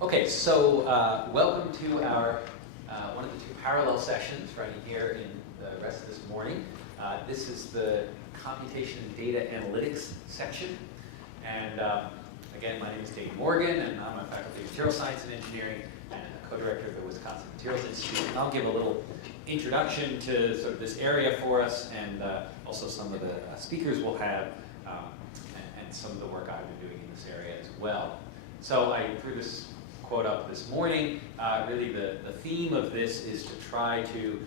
Okay, so welcome to our one of the two parallel sessions right here in the rest of this morning. This is the Computation and Data Analytics section. And again, my name is Dane Morgan, and I'm a faculty of Material Science and Engineering and a co-director of the Wisconsin Materials Institute. And I'll give a little introduction to sort of this area for us, and also some of the speakers we'll have, and some of the work I've been doing in this area as well. So I threw this quote up this morning. Really the theme of this is to try to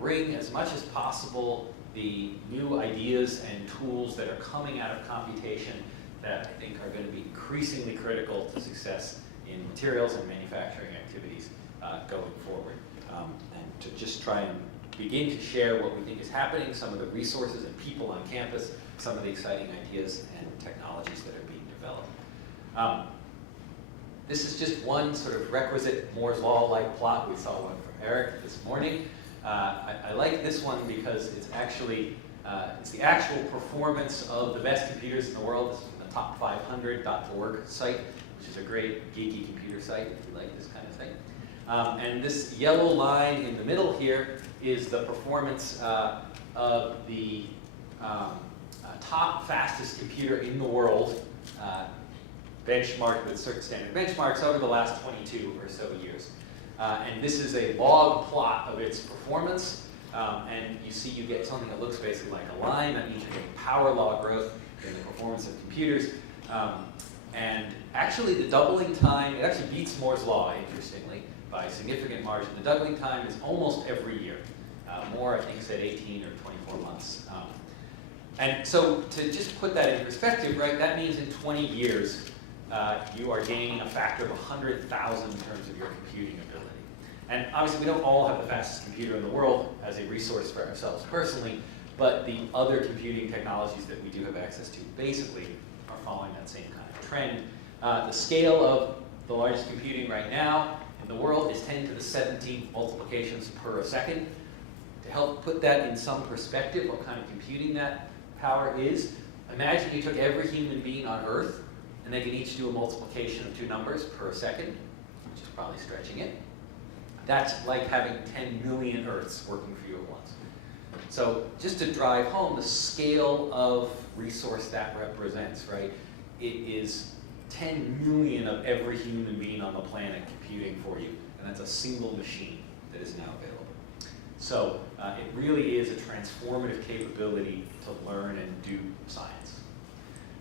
bring as much as possible the new ideas and tools that are coming out of computation that I think are going to be increasingly critical to success in materials and manufacturing activities going forward. And to just try and begin to share what we think is happening, some of the resources and people on campus, some of the exciting ideas and technologies that are being developed. This is just one sort of requisite Moore's Law-like plot. We saw one from Eric this morning. I like this one because it's actually it's the actual performance of the best computers in the world. This is from the top500.org site, which is a great geeky computer site if you like this kind of thing. And this yellow line in the middle here is the performance of the top fastest computer in the world, benchmarked with certain standard benchmarks over the last 22 or so years. And this is a log plot of its performance. And you see you get something that looks basically like a line. That means you're getting power law growth in the performance of computers. And actually the doubling time, it actually beats Moore's Law, interestingly, by a significant margin. The doubling time is almost every year. Moore, I think, said 18 or 24 months. And so to just put that in perspective, right, that means in 20 years, you are gaining a factor of 100,000 in terms of your computing ability. And obviously, we don't all have the fastest computer in the world as a resource for ourselves personally, but the other computing technologies that we do have access to basically are following that same kind of trend. The scale of the largest computing right now in the world is 10 to the 17th multiplications per second. To help put that in some perspective, what kind of computing that power is, imagine you took every human being on Earth, and they can each do a multiplication of two numbers per second, which is probably stretching it. That's like having 10 million Earths working for you at once. So just to drive home the scale of resource that represents, right? It is 10 million of every human being on the planet computing for you, and that's a single machine that is now available. So it really is a transformative capability to learn and do science.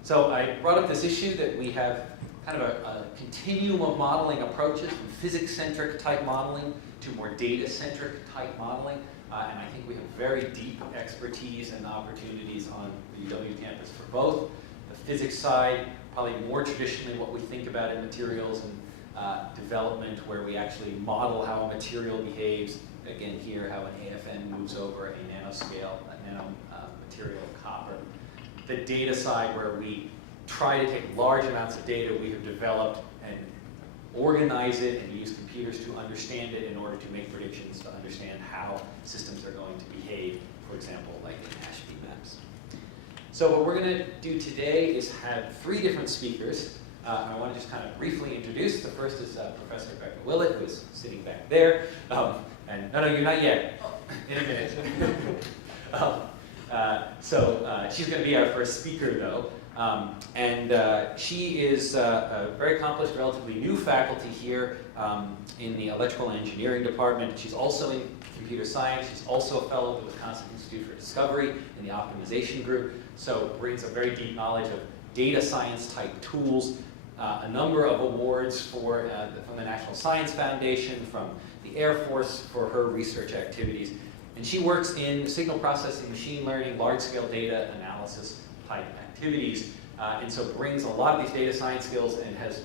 So I brought up this issue that we have kind of a continuum of modeling approaches from physics-centric type modeling to more data-centric type modeling. And I think we have very deep expertise and opportunities on the UW campus for both. The physics side, probably more traditionally what we think about in materials and development, where we actually model how a material behaves. Again, here, how an AFN moves over a nanoscale, a nanomaterial of copper. The data side, where we try to take large amounts of data we have developed and organize it and use computers to understand it in order to make predictions, to understand how systems are going to behave, for example, like in hash-beam maps. So what we're going to do today is have three different speakers. I want to just kind of briefly introduce. The first is Professor Rebecca Willett, who is sitting back there. And no, you're not yet. In a minute. She's going to be our first speaker, though. She is a very accomplished, relatively new faculty here in the electrical engineering department. She's also in computer science. She's also a fellow of the Wisconsin Institute for Discovery in the optimization group. So brings a very deep knowledge of data science type tools. A number of awards from the National Science Foundation, from the Air Force for her research activities. And she works in signal processing, machine learning, large-scale data analysis type activities, and so brings a lot of these data science skills and has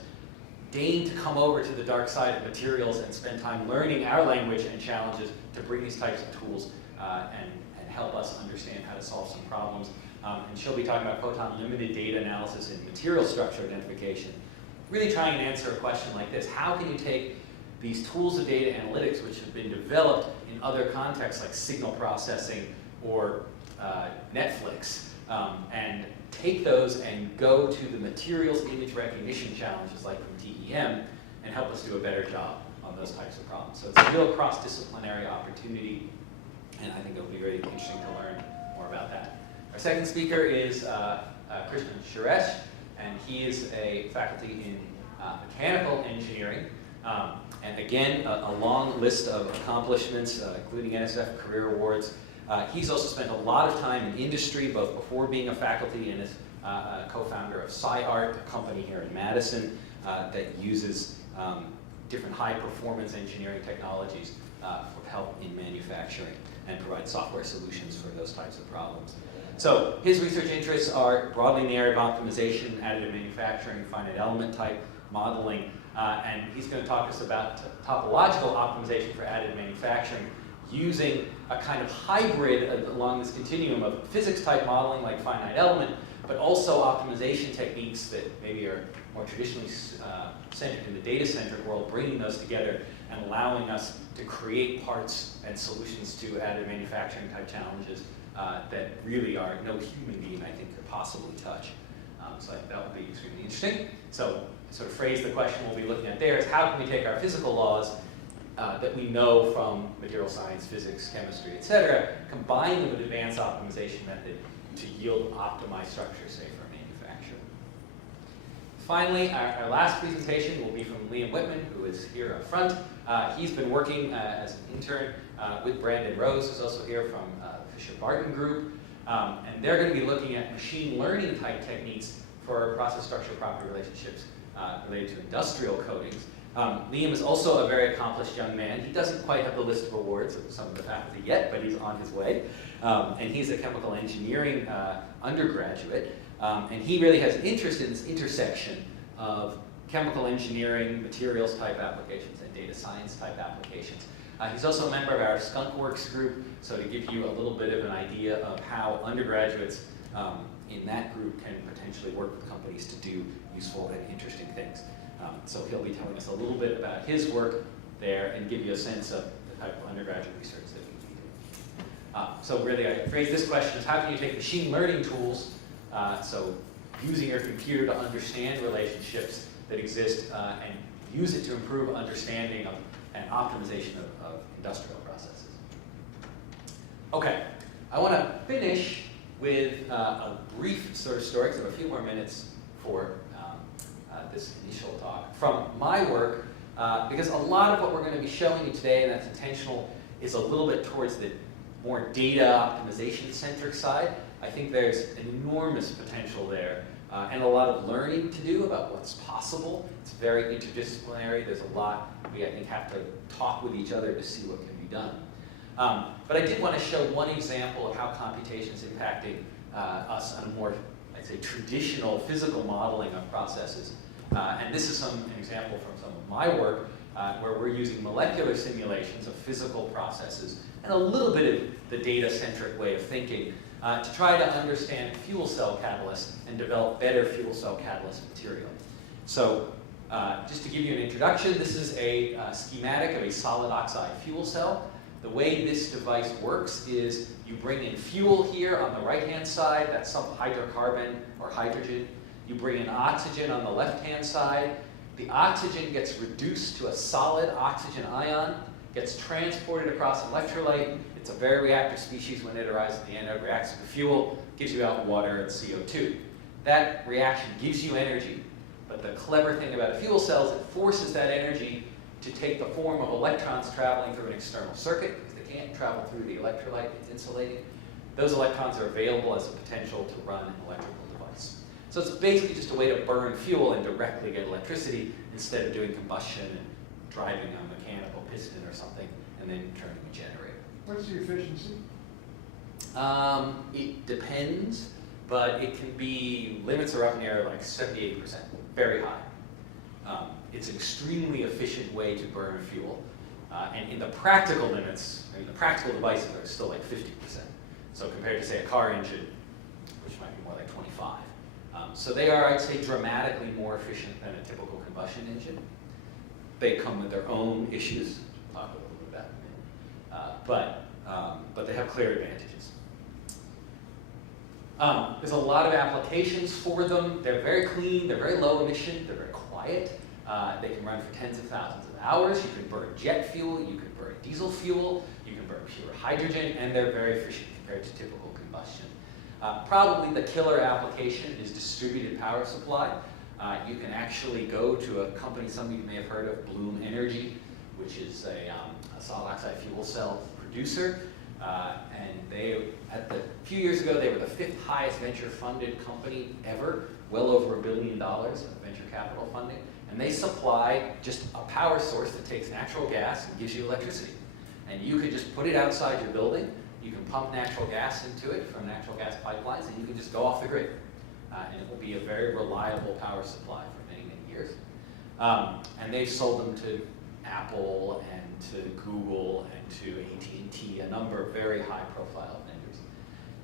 deigned to come over to the dark side of materials and spend time learning our language and challenges to bring these types of tools and help us understand how to solve some problems. And she'll be talking about photon-limited data analysis and material structure identification, really trying to answer a question like this. How can you take these tools of data analytics, which have been developed in other contexts like signal processing or Netflix, and take those and go to the materials image recognition challenges like from TEM, and help us do a better job on those types of problems. So it's a real cross-disciplinary opportunity, and I think it'll be very interesting to learn more about that. Our second speaker is Krishnan Suresh, and he is a faculty in mechanical engineering. And again, a long list of accomplishments, including NSF Career Awards. He's also spent a lot of time in industry, both before being a faculty and as a co-founder of SciArt, a company here in Madison that uses different high-performance engineering technologies for help in manufacturing and provide software solutions for those types of problems. So his research interests are broadly in the area of optimization, additive manufacturing, finite element type modeling, and he's going to talk to us about topological optimization for additive manufacturing using a kind of hybrid along this continuum of physics-type modeling like finite element, but also optimization techniques that maybe are more traditionally centered in the data-centric world, bringing those together and allowing us to create parts and solutions to additive manufacturing type challenges that really are no human being, I think, could possibly touch. So I think that would be extremely interesting. So sort of phrase the question we'll be looking at there is how can we take our physical laws that we know from material science, physics, chemistry, et cetera, combine them with advanced optimization method to yield optimized structures, say, for manufacture. Finally, our last presentation will be from Liam Whitman, who is here up front. He's been working as an intern with Brandon Rose, who's also here from the Fisher-Barton Group. And they're going to be looking at machine learning type techniques for process structure-property relationships related to industrial coatings. Liam is also a very accomplished young man. He doesn't quite have the list of awards of some of the faculty yet, but he's on his way. And he's a chemical engineering undergraduate. And he really has interest in this intersection of chemical engineering, materials type applications, and data science type applications. He's also a member of our Skunk Works group, so to give you a little bit of an idea of how undergraduates in that group can potentially work with companies to do useful and interesting things. So he'll be telling us a little bit about his work there and give you a sense of the type of undergraduate research that we do. So really, I phrase this question as how can you take machine learning tools, so using your computer to understand relationships that exist and use it to improve understanding of and optimization of industrial processes. Okay, I want to finish with a brief sort of story, because I have a few more minutes for this initial talk, from my work, because a lot of what we're going to be showing you today, and that's intentional, is a little bit towards the more data optimization-centric side. I think there's enormous potential there, and a lot of learning to do about what's possible. It's very interdisciplinary. There's a lot we, I think, have to talk with each other to see what can be done. But I did want to show one example of how computation is impacting us on a more, I'd say, traditional physical modeling of processes. And this is an example from some of my work where we're using molecular simulations of physical processes and a little bit of the data-centric way of thinking to try to understand fuel cell catalysts and develop better fuel cell catalyst material. So just to give you an introduction, this is a schematic of a solid oxide fuel cell. The way this device works is you bring in fuel here on the right-hand side, that's some hydrocarbon or hydrogen. You bring in oxygen on the left-hand side. The oxygen gets reduced to a solid oxygen ion, gets transported across an electrolyte. It's a very reactive species when it arrives at the end. It reacts with the fuel, gives you out water and CO2. That reaction gives you energy, but the clever thing about a fuel cell is it forces that energy to take the form of electrons traveling through an external circuit, because they can't travel through the electrolyte, it's insulated. Those electrons are available as a potential to run an electrical device. So it's basically just a way to burn fuel and directly get electricity instead of doing combustion and driving a mechanical piston or something and then turning a generator. What's the efficiency? It depends, but it can be, limits are up in the air like 70–80%, very high. It's an extremely efficient way to burn fuel. And in the practical limits, I mean, the practical devices are still like 50%. So compared to, say, a car engine, which might be more like 25. So they are, I'd say, dramatically more efficient than a typical combustion engine. They come with their own issues. We'll talk a little bit about that. But they have clear advantages. There's a lot of applications for them. They're very clean, they're very low emission, they're very quiet. They can run for tens of thousands of hours. You can burn jet fuel, you can burn diesel fuel, you can burn pure hydrogen, and they're very efficient compared to typical combustion. Probably the killer application is distributed power supply. You can actually go to a company some of you may have heard of, Bloom Energy, which is a solid oxide fuel cell producer. And they, a few years ago, they were the 5th highest venture-funded company ever, well over $1 billion of venture capital funding. And they supply just a power source that takes natural gas and gives you electricity. And you could just put it outside your building. You can pump natural gas into it from natural gas pipelines, and you can just go off the grid. And it will be a very reliable power supply for many, many years. And they've sold them to Apple and to Google and to AT&T, a number of very high-profile vendors.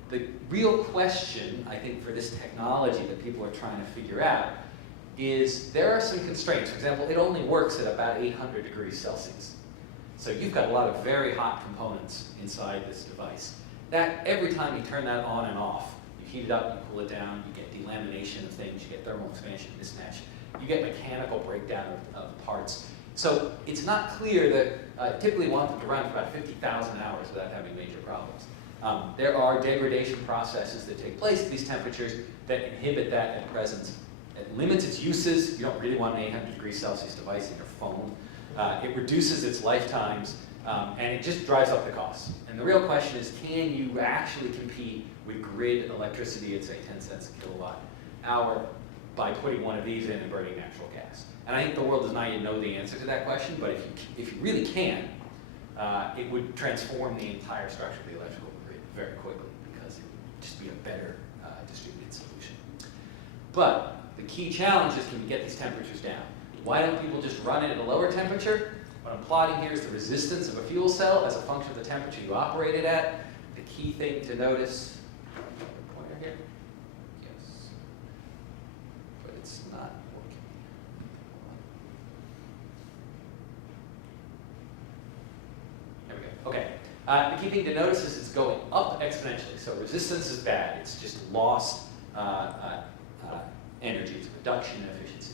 The real question, I think, for this technology that people are trying to figure out is there are some constraints. For example, it only works at about 800 degrees Celsius. So you've got a lot of very hot components inside this device. That, every time you turn that on and off, you heat it up, you cool it down, you get delamination of things, you get thermal expansion, mismatch, you get mechanical breakdown of parts. So it's not clear that typically you want them to run for about 50,000 hours without having major problems. There are degradation processes that take place at these temperatures that inhibit that at present. It limits its uses. You don't really want an 800 degrees Celsius device in your phone. It reduces its lifetimes, and it just drives up the costs. And the real question is, can you actually compete with grid electricity at, say, 10 cents a kilowatt hour by putting one of these in and burning natural gas? And I think the world does not yet know the answer to that question, but if you really can, it would transform the entire structure of the electrical grid very quickly, because it would just be a better distributed solution. But the key challenge is, can we get these temperatures down? Why don't people just run it at a lower temperature? What I'm plotting here is the resistance of a fuel cell as a function of the temperature you operate it at. The key thing to notice, pointer here? Yes. But it's not working. There we go. Okay. The key thing to notice is it's going up exponentially. So resistance is bad. It's just lost energy. It's a reduction in efficiency.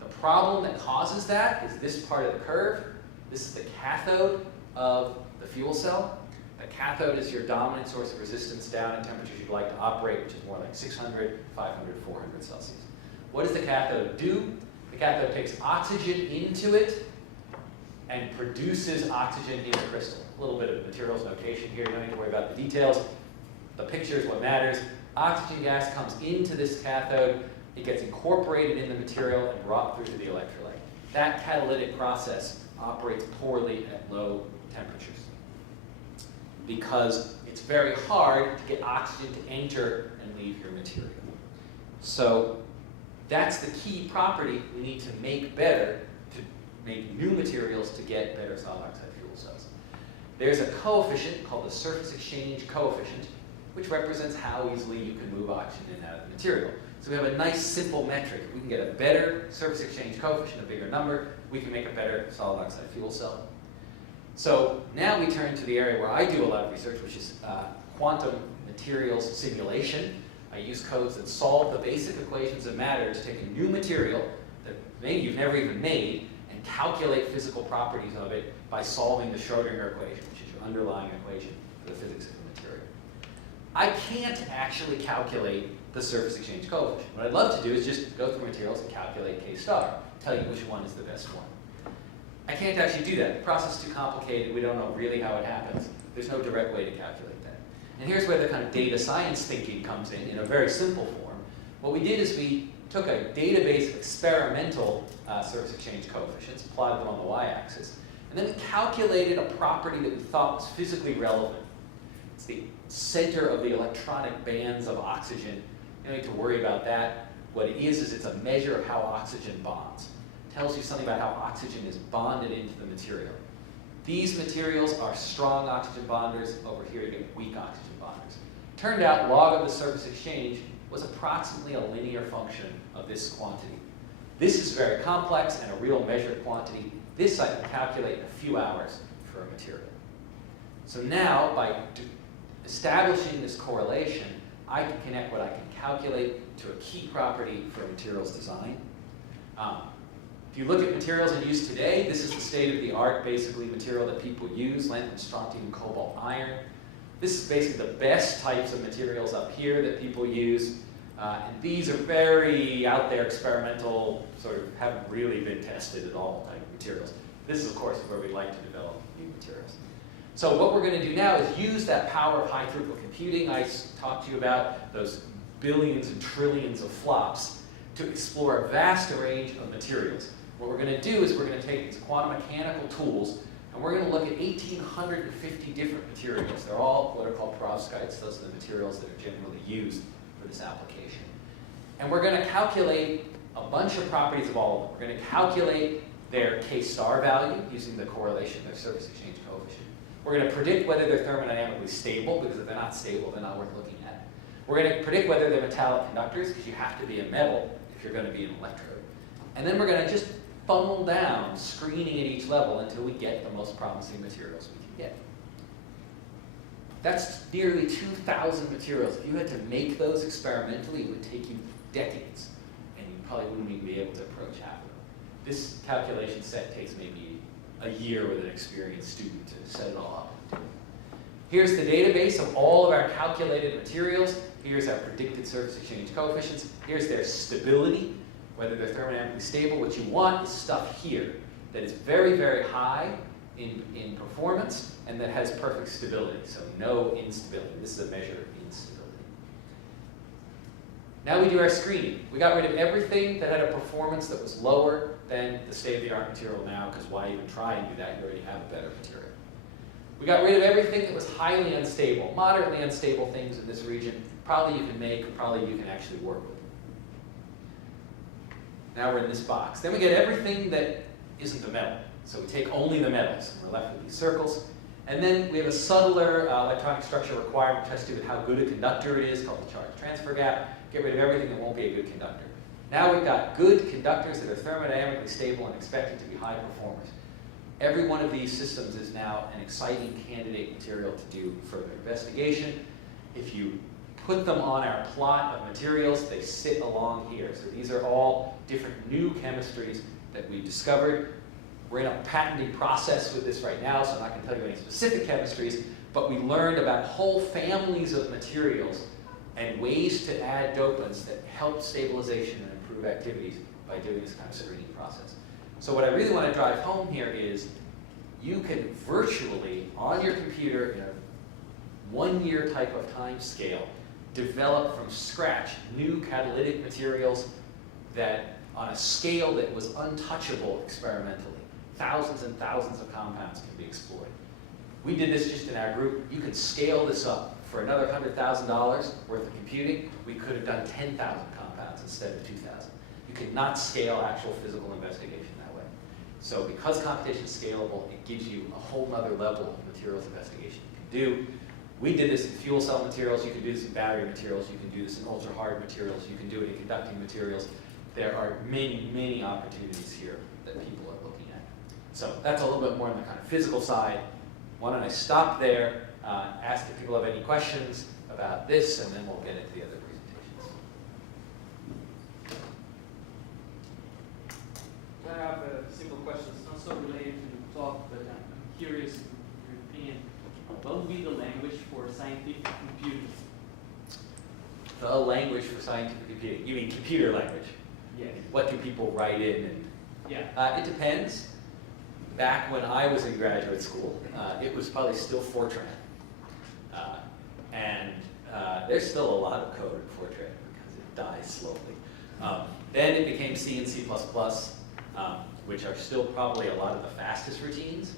The problem that causes that is this part of the curve. This is the cathode of the fuel cell. The cathode is your dominant source of resistance down in temperatures you'd like to operate, which is more like 600, 500, 400 Celsius. What does the cathode do? The cathode takes oxygen into it and produces oxygen in the crystal. A little bit of materials notation here. You don't need to worry about the details. The picture is what matters. Oxygen gas comes into this cathode. It gets incorporated in the material and brought through to the electrolyte. That catalytic process operates poorly at low temperatures because it's very hard to get oxygen to enter and leave your material. So that's the key property we need to make better to make new materials to get better solid oxide fuel cells. There's a coefficient called the surface exchange coefficient, which represents how easily you can move oxygen in and out of the material. So we have a nice simple metric. If we can get a better surface exchange coefficient, a bigger number, we can make a better solid oxide fuel cell. So now we turn to the area where I do a lot of research, which is quantum materials simulation. I use codes that solve the basic equations of matter to take a new material that maybe you've never even made and calculate physical properties of it by solving the Schrodinger equation, which is your underlying equation for the physics of the material. I can't actually calculate the surface exchange coefficient. What I'd love to do is just go through materials and calculate K star, tell you which one is the best one. I can't actually do that. The process is too complicated. We don't know really how it happens. There's no direct way to calculate that. And here's where the kind of data science thinking comes in a very simple form. What we did is we took a database of experimental surface exchange coefficients, plotted them on the y-axis, and then we calculated a property that we thought was physically relevant. It's the center of the electronic bands of oxygen. You don't need to worry about that. What it is it's a measure of how oxygen bonds. It tells you something about how oxygen is bonded into the material. These materials are strong oxygen bonders. Over here you get weak oxygen bonders. Turned out log of the surface exchange was approximately a linear function of this quantity. This is very complex and a real measured quantity. This I can calculate in a few hours for a material. So now, by establishing this correlation, I can connect what I can calculate to a key property for a material's design. If you look at materials in use today, this is the state-of-the-art, basically, material that people use, lanthanum, strontium, cobalt, iron. This is basically the best types of materials up here that people use. And these are very out there, experimental, sort of haven't really been tested at all type of materials. This is, of course, where we like to develop new materials. So what we're going to do now is use that power of high-throughput computing I talked to you about, those billions and trillions of flops, to explore a vast range of materials. What we're going to do is we're going to take these quantum mechanical tools, and we're going to look at 1,850 different materials. They're all what are called perovskites. Those are the materials that are generally used for this application. And we're going to calculate a bunch of properties of all of them. We're going to calculate their K star value using the correlation, their surface exchange coefficient. We're going to predict whether they're thermodynamically stable, because if they're not stable, they're not worth looking at. We're going to predict whether they're metallic conductors, because you have to be a metal if you're going to be an electrode. And then we're going to just funnel down, screening at each level until we get the most promising materials we can get. That's nearly 2,000 materials. If you had to make those experimentally, it would take you decades, and you probably wouldn't even be able to approach half of them. This calculation set takes maybe a year with an experienced student to set it all up. Here's the database of all of our calculated materials. Here's our predicted surface exchange coefficients. Here's their stability, whether they're thermodynamically stable. What you want is stuff here that is very, very high in performance and that has perfect stability, so no instability. This is a measure of instability. Now we do our screening. We got rid of everything that had a performance that was lower than the state-of-the-art material now, because why even try and do that? You already have a better material. We got rid of everything that was highly unstable, moderately unstable things in this region. Probably you can make, probably you can actually work with. Now we're in this box. Then we get everything that isn't a metal. So we take only the metals, and we're left with these circles. And then we have a subtler electronic structure requirement to test with how good a conductor it is, called the charge transfer gap. Get rid of everything that won't be a good conductor. Now we've got good conductors that are thermodynamically stable and expected to be high performers. Every one of these systems is now an exciting candidate material to do further investigation. If you put them on our plot of materials, they sit along here. So these are all different new chemistries that we've discovered. We're in a patenting process with this right now, so I'm not going to tell you any specific chemistries, but we learned about whole families of materials and ways to add dopants that help stabilization and improve activities by doing this kind of screening process. So what I really want to drive home here is you can virtually, on your computer, in a one-year type of time scale, develop from scratch new catalytic materials that, on a scale that was untouchable experimentally, thousands and thousands of compounds can be explored. We did this just in our group. You can scale this up. For another $100,000 worth of computing, we could have done 10,000 compounds instead of 2,000. You could not scale actual physical investigation that way. So because computation is scalable, it gives you a whole other level of materials investigation you can do. We did this in fuel cell materials. You can do this in battery materials. You can do this in ultra-hard materials. You can do it in conducting materials. There are many, many opportunities here that people are looking at. So that's a little bit more on the kind of physical side. Why don't I stop there, ask if people have any questions about this, and then we'll get into the other presentations. I have a simple question. It's not so related to the talk, but I'm curious in your opinion. What would be the language for scientific computing? The language for scientific computing? You mean computer language? Yes. What do people write in? And, yeah. It depends. Back when I was in graduate school, it was probably still Fortran. There's still a lot of code in Fortran because it dies slowly. Then it became C and C++, which are still probably a lot of the fastest routines.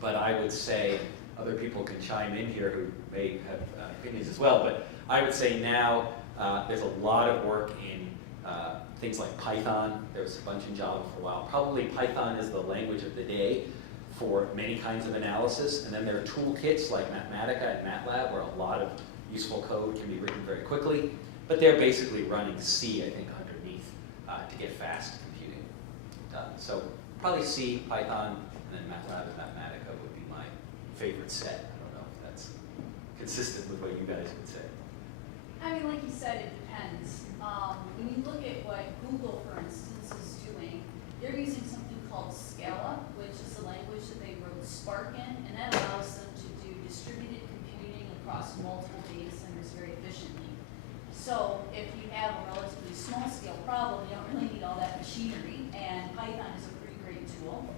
But I would say, other people can chime in here who may have opinions as well, but I would say now there's a lot of work in things like Python. There was a bunch in Java for a while. Probably Python is the language of the day for many kinds of analysis. And then there are toolkits like Mathematica and MATLAB where a lot of useful code can be written very quickly. But they're basically running C, I think, underneath to get fast computing done. So probably C, Python, and then MATLAB and Mathematica would be my favorite set. I don't know if that's consistent with what you guys would say. I mean, like you said, it depends. When you look at what Google, for instance, is doing, they're using something called Scala, which is the language that they wrote Spark in, and that allows them to do distributed computing across multiple data centers very efficiently. So if you have a relatively small scale problem, you don't really need all that machinery, and Python is a pretty great tool.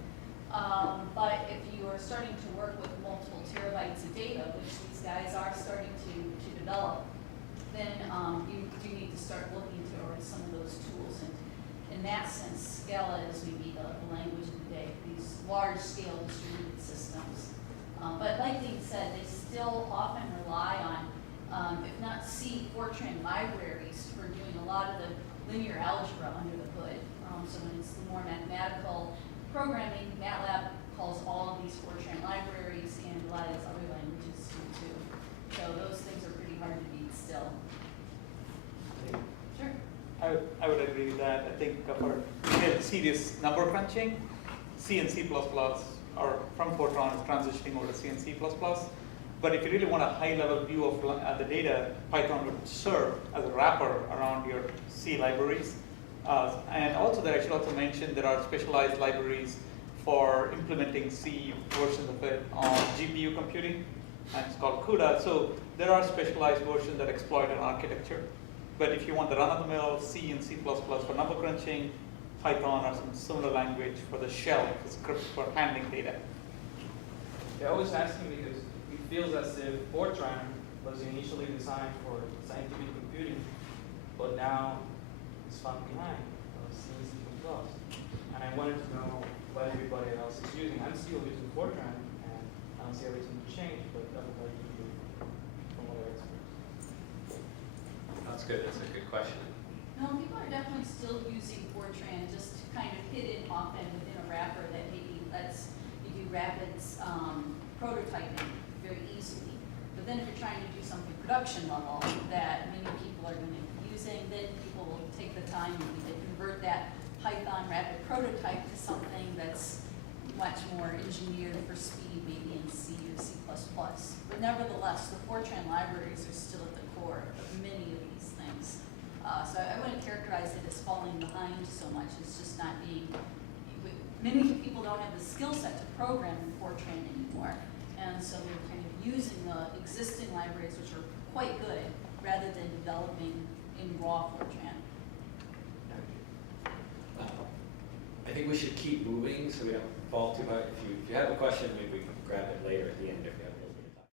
But if you are starting to work with multiple terabytes of data, which these guys are starting to develop, then you do need to start looking towards some of those tools. And in that sense, Scala is maybe the language of the day, these large-scale distributed systems. But like Dane said, they still often rely on, if not C, Fortran libraries for doing a lot of the linear algebra under the hood. So when it's the more mathematical programming, MATLAB calls all of these Fortran libraries, and a lot of these other languages do too. So those things are pretty hard to beat still. Sure. I would agree with that. I think for serious number crunching, C and C++ are from Fortran is transitioning over to C and C++. But if you really want a high-level view of the data, Python would serve as a wrapper around your C libraries. And also, I should also mention there are specialized libraries for implementing C versions of it on GPU computing, and it's called CUDA. So there are specialized versions that exploit an architecture. But if you want the run-of-the-mill C and C++ for number crunching, Python or some similar language for the shell, the script for handling data. I was asking because it feels as if Fortran was initially designed for scientific computing, but now it's fallen behind C and C++. And I wanted to know what everybody else is using. I'm still using Fortran, and I don't see a reason to change, but I would like to hear from other experts. That's good. That's a good question. No, people are definitely still using Fortran, just kind of hidden often within a wrapper that maybe lets you do rapid prototyping very easily. But then if you're trying to do something production level that many people are going to be using, then people will take the time maybe to convert that Python rapid prototype to something that's much more engineered for speed, maybe in C or C++. But nevertheless, the Fortran libraries are still at the core of many of these things. So I wouldn't characterize it as falling behind so much. It's just not being, many people don't have the skill set to program in Fortran anymore. And so they're kind of using the existing libraries, which are quite good, rather than developing in raw Fortran. I think we should keep moving so we don't fall too much. If you have a question, maybe we can grab it later at the end.